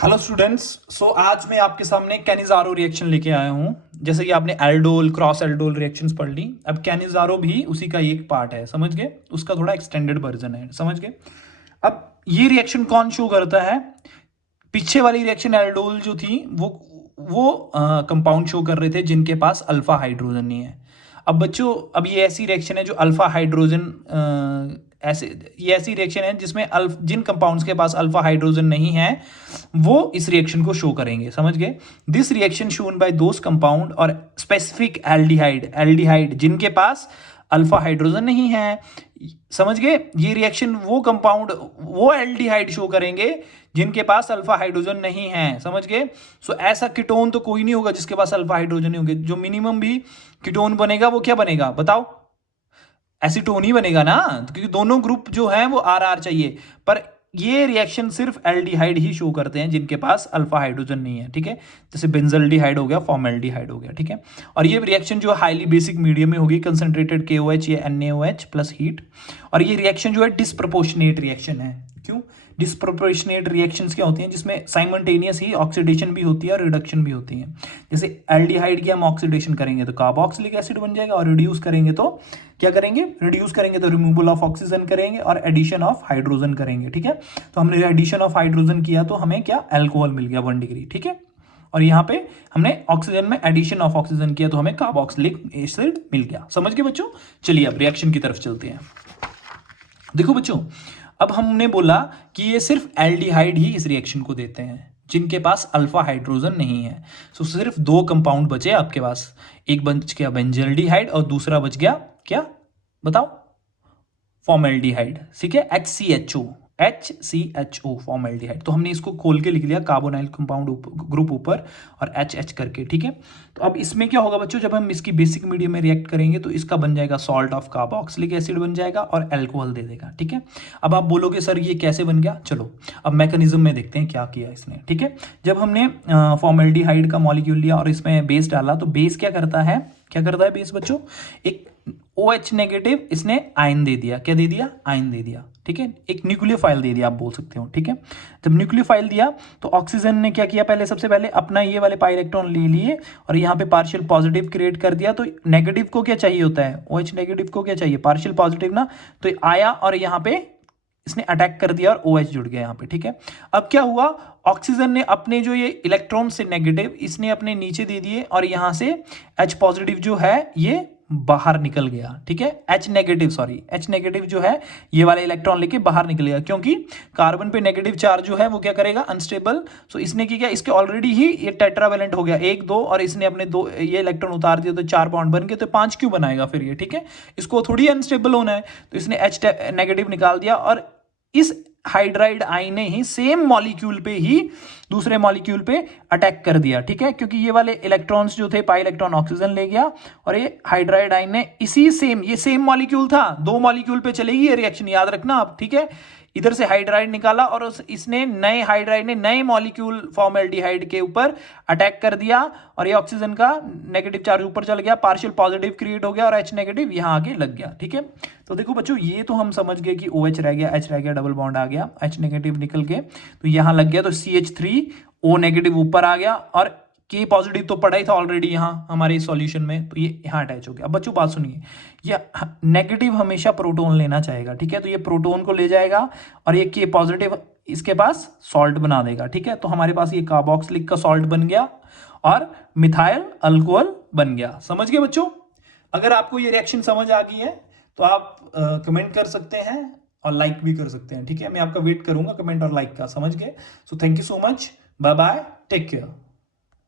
Hello students. आज मैं आपके सामने कैनिज़ारो रिएक्शन लेके आया हूँ। जैसे कि आपने एल्डोल क्रॉस एल्डोल रिएक्शंस पढ़ ली, अब कैनिज़ारो भी उसी का एक पार्ट है, समझ गए। उसका थोड़ा एक्सटेंडेड वर्जन है, समझ गए। अब ये रिएक्शन कौन शो करता है? पीछे वाली रिएक्शन एल्डोल जो थी वो कंपाउंड शो कर रहे थे जिनके पास अल्फा हाइड्रोजन नहीं है। अब बच्चों, अब ये ऐसी रिएक्शन है जो अल्फा हाइड्रोजन ऐसे ये ऐसी रिएक्शन है जिसमें जिन कंपाउंड्स के पास अल्फा हाइड्रोजन नहीं है वो इस रिएक्शन को शो करेंगे, समझ गए। This reaction shown by those compound और स्पेसिफिक एल्डिहाइड एल्डिहाइड जिनके पास अल्फा हाइड्रोजन नहीं है, समझ गए। ये रिएक्शन वो कंपाउंड वो एल्डिहाइड शो करेंगे जिनके पास अल्फा हाइड्रोजन नहीं है, समझ गए। ऐसा कीटोन तो कोई नहीं होगा जिसके पास अल्फा हाइड्रोजन नहीं होंगे। जो मिनिमम भी कीटोन बनेगा वो क्या बनेगा बताओ? एसीटोन ही बनेगा ना, तो क्योंकि दोनों ग्रुप जो हैं वो आर आर चाहिए। पर ये रिएक्शन सिर्फ एल्डिहाइड ही शो करते हैं जिनके पास अल्फा हाइड्रोजन नहीं है, ठीक है। जैसे बेंजल्डिहाइड हो गया, फॉर्मेल्डिहाइड हो गया, ठीक है। और ये रिएक्शन जो हाईली बेसिक मीडियम में होगी, कंसंट्रेटेड KOH या NaOH प्लस हीट। और ये रिएक्शन जो है डिस्प्रोपोर्शनेट रिएक्शन है। क्यों डिस्प्रोपोर्शनेट रिएक्शंस क्या होती हैं? जिसमें साइमल्टेनियस ही ऑक्सीडेशन भी होती है और रिडक्शन भी होती है। जैसे एल्डिहाइड की हम ऑक्सीडेशन करेंगे तो कार्बोक्सिलिक एसिड बन जाएगा, और रिड्यूस करेंगे तो क्या करेंगे? रिड्यूस करेंगे तो रिमूवल ऑफ ऑक्सीजन करेंगे और एडिशन ऑफ हाइड्रोजन करेंगे, ठीक है। तो हमने एडिशन ऑफ हाइड्रोजन किया तो हमें क्या? अल्कोहल मिल गया 1 डिग्री, ठीक है। और यहाँ पे हमने ऑक्सीजन में एडिशन ऑफ ऑक्सीजन किया तो हमें कार्बोक्सिलिक एसिड मिल गया, समझ गए बच्चों। चलिए अब रिएक्शन की तरफ चलते हैं। देखो बच्चों, अब हमने बोला कि ये सिर्फ एल्डिहाइड ही इस रिएक्शन को देते हैं जिनके पास अल्फा हाइड्रोजन नहीं है। सिर्फ 2 कंपाउंड बचे आपके पास, एक बच गया बेंजल्डिहाइड और दूसरा बच गया क्या बताओ? फॉर्मेल्डिहाइड, ठीक है। HCHO formaldehyde. तो हमने इसको खोल के लिख लिया, कार्बोनाइल कंपाउंड ग्रुप ऊपर और H करके, ठीक है। तो अब इसमें क्या होगा बच्चों? जब हम इसकी बेसिक मीडियम में रिएक्ट करेंगे तो इसका बन जाएगा सॉल्ट ऑफ कार्बोक्सिलिक एसिड बन जाएगा और अल्कोहल दे देगा, ठीक है। अब आप बोलोगे सर ये कैसे बन गया? चलो अब मैकेनिज्म में देखते हैं क्या किया इसने, ठीक है। जब हमने फॉर्मेल्डिहाइड का मॉलिक्यूल लिया और इसमें बेस डाला तो बेस क्या करता है बेस बच्चों? एक OH नेगेटिव इसने आयन दे दिया। क्या दे दिया? आयन दे दिया, ठीक है। एक न्यूक्लियोफाइल दे दिया आप बोल सकते हो, ठीक है। जब न्यूक्लियोफाइल दिया तो ऑक्सीजन ने क्या किया? सबसे पहले अपना ये वाले पाई इलेक्ट्रॉन ले लिए और यहाँ पे पार्शियल पॉजिटिव क्रिएट कर दिया। तो नेगेटिव को क्या चाहिए होता है? OH नेगेटिव को क्या चाहिए? पार्शियल पॉजिटिव ना। तो आया और यहाँ पे इसने अटैक कर दिया और OH जुड़ गया यहाँ पे, ठीक है। अब क्या हुआ? ऑक्सीजन ने अपने जो ये इलेक्ट्रॉन से नेगेटिव इसने अपने नीचे दे दिए और यहां से H पॉजिटिव जो है ये बाहर निकल गया, ठीक है। H नेगेटिव जो है ये वाले इलेक्ट्रॉन लेके बाहर निकल गया, क्योंकि कार्बन पे नेगेटिव चार्ज जो है वो क्या करेगा? अनस्टेबल। इसने किया, इसके ऑलरेडी ही ये टेट्रावेलेंट हो गया 1 2 और इसने अपने 2 ये इलेक्ट्रॉन उतार दिया तो 4 बॉन्ड बन गए, तो 5 क्यों बनाएगा फिर ये, ठीक है। इसको थोड़ी अनस्टेबल होना है, तो इसने H नेगेटिव निकाल दिया और इस हाइड्राइड आयन ने ही सेम मॉलिक्यूल पे ही दूसरे मॉलिक्यूल पे अटैक कर दिया, ठीक है। क्योंकि ये वाले इलेक्ट्रॉन्स जो थे, पाई इलेक्ट्रॉन ऑक्सीजन ले गया और ये हाइड्राइड आयन ने ये सेम मॉलिक्यूल था, 2 मॉलिक्यूल पे चलेगी ये रिएक्शन, याद रखना आप, ठीक है। इधर से हाइड्राइड निकाला और इसने नए हाइड्राइड ने नए मॉलिक्यूल फॉर्मेल्डिहाइड के ऊपर अटैक कर दिया और ये ऑक्सीजन का नेगेटिव चार्ज ऊपर चल गया, पार्शियल पॉजिटिव क्रिएट हो गया और H नेगेटिव यहां आके लग गया, ठीक है। तो देखो बच्चों, ये तो हम समझ गए कि OH रह गया, H रह गया, डबल बॉन्ड आ गया, H नेगेटिव निकल के तो यहां लग गया, तो CH3O नेगेटिव ऊपर आ गया और K पॉजिटिव तो पड़ा ही था ऑलरेडी यहाँ हमारे सॉल्यूशन में, तो ये यहाँ अटैच हो गया। अब बच्चों बात सुनिए, ये नेगेटिव हमेशा प्रोटॉन लेना चाहेगा, ठीक है। तो ये प्रोटॉन को ले जाएगा और ये K पॉजिटिव इसके पास सॉल्ट बना देगा, ठीक है। तो हमारे पास ये कार्बोक्सिलिक का सॉल्ट बन गया और मिथाइल अल्कोहल बन गया, समझ गए बच्चों। अगर आपको ये रिएक्शन समझ आ गई है तो आप कमेंट कर सकते हैं और लाइक भी कर सकते हैं, ठीक है। मैं आपका वेट करूंगा कमेंट और लाइक का, समझ गए। Thank you so much, bye bye, take care.